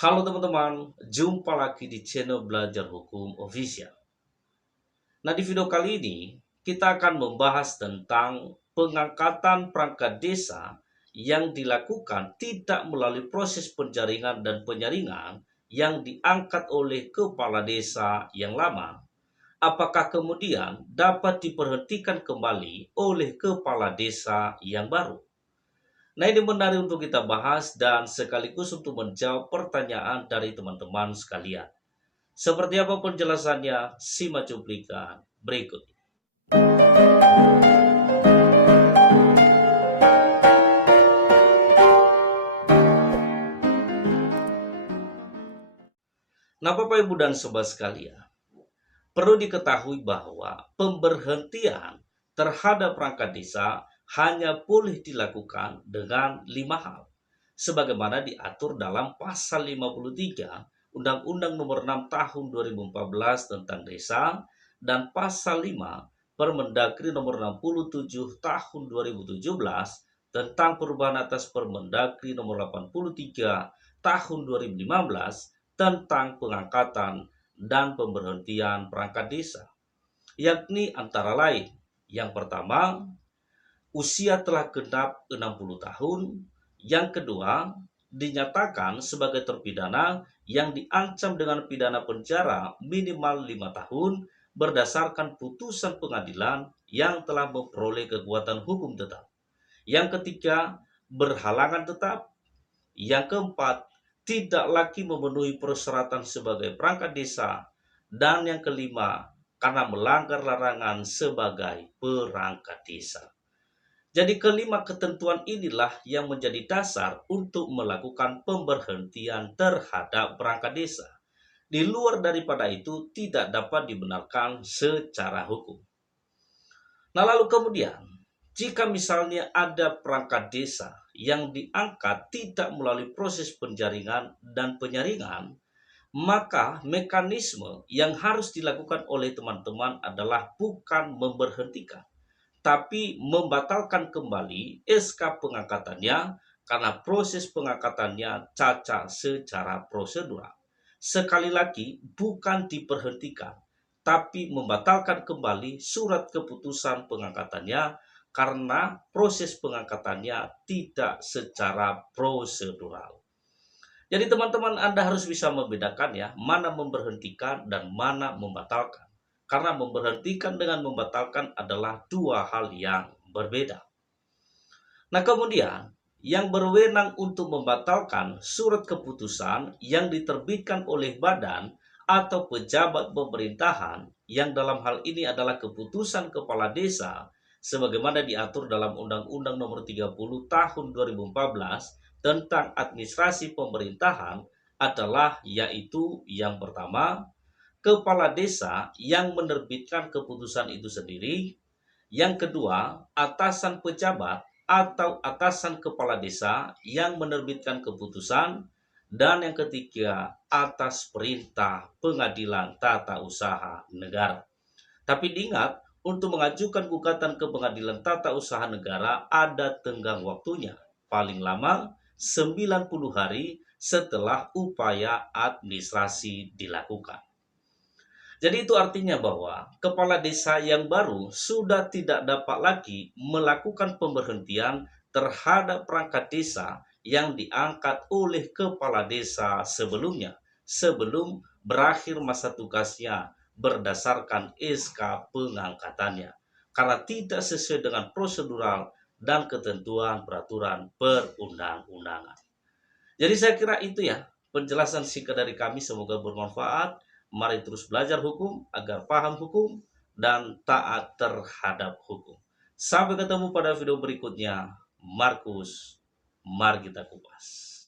Halo teman-teman, jumpa lagi di channel Belajar Hukum Official. Nah, di video kali ini kita akan membahas tentang pengangkatan perangkat desa yang dilakukan tidak melalui proses penjaringan dan penyaringan yang diangkat oleh kepala desa yang lama. Apakah kemudian dapat diberhentikan kembali oleh kepala desa yang baru? Nah, ini menarik untuk kita bahas dan sekaligus untuk menjawab pertanyaan dari teman-teman sekalian. Seperti apa penjelasannya? Simak cuplikan berikut. Nah, Bapak Ibu dan Sobat sekalian, perlu diketahui bahwa pemberhentian terhadap perangkat desa hanya boleh dilakukan dengan 5 hal. Sebagaimana diatur dalam pasal 53 Undang-Undang Nomor 6 Tahun 2014 tentang Desa dan pasal 5 Permendagri Nomor 67 Tahun 2017 tentang perubahan atas Permendagri Nomor 83 Tahun 2015 tentang pengangkatan dan pemberhentian perangkat desa, yakni antara lain: yang pertama, usia telah genap 60 tahun; yang kedua, dinyatakan sebagai terpidana yang diancam dengan pidana penjara minimal 5 tahun berdasarkan putusan pengadilan yang telah memperoleh kekuatan hukum tetap; yang ketiga, berhalangan tetap; yang keempat, tidak lagi memenuhi persyaratan sebagai perangkat desa; dan yang kelima, karena melanggar larangan sebagai perangkat desa. Jadi kelima ketentuan inilah yang menjadi dasar untuk melakukan pemberhentian terhadap perangkat desa. Di luar daripada itu tidak dapat dibenarkan secara hukum. Nah, lalu kemudian, jika misalnya ada perangkat desa yang diangkat tidak melalui proses penjaringan dan penyaringan, maka mekanisme yang harus dilakukan oleh teman-teman adalah bukan memberhentikan, tapi membatalkan kembali SK pengangkatannya karena proses pengangkatannya cacat secara prosedural. Sekali lagi, bukan diberhentikan, tapi membatalkan kembali surat keputusan pengangkatannya karena proses pengangkatannya tidak secara prosedural. Jadi teman-teman, Anda harus bisa membedakan ya, mana memberhentikan dan mana membatalkan. Karena memberhentikan dengan membatalkan adalah dua hal yang berbeda. Nah, kemudian yang berwenang untuk membatalkan surat keputusan yang diterbitkan oleh badan atau pejabat pemerintahan, yang dalam hal ini adalah keputusan kepala desa sebagaimana diatur dalam Undang-Undang Nomor 30 Tahun 2014 tentang administrasi pemerintahan, adalah yaitu yang pertama, kepala desa yang menerbitkan keputusan itu sendiri; yang kedua, atasan pejabat atau atasan kepala desa yang menerbitkan keputusan; dan yang ketiga, atas perintah Pengadilan Tata Usaha Negara. Tapi diingat, untuk mengajukan gugatan ke Pengadilan Tata Usaha Negara ada tenggang waktunya, paling lama 90 hari setelah upaya administrasi dilakukan. Jadi itu artinya bahwa kepala desa yang baru sudah tidak dapat lagi melakukan pemberhentian terhadap perangkat desa yang diangkat oleh kepala desa sebelumnya, sebelum berakhir masa tugasnya berdasarkan SK pengangkatannya, karena tidak sesuai dengan prosedural dan ketentuan peraturan perundang-undangan. Jadi saya kira itu ya penjelasan singkat dari kami, semoga bermanfaat. Mari terus belajar hukum agar paham hukum dan taat terhadap hukum. Sampai ketemu pada video berikutnya. Markus, mari kita kupas.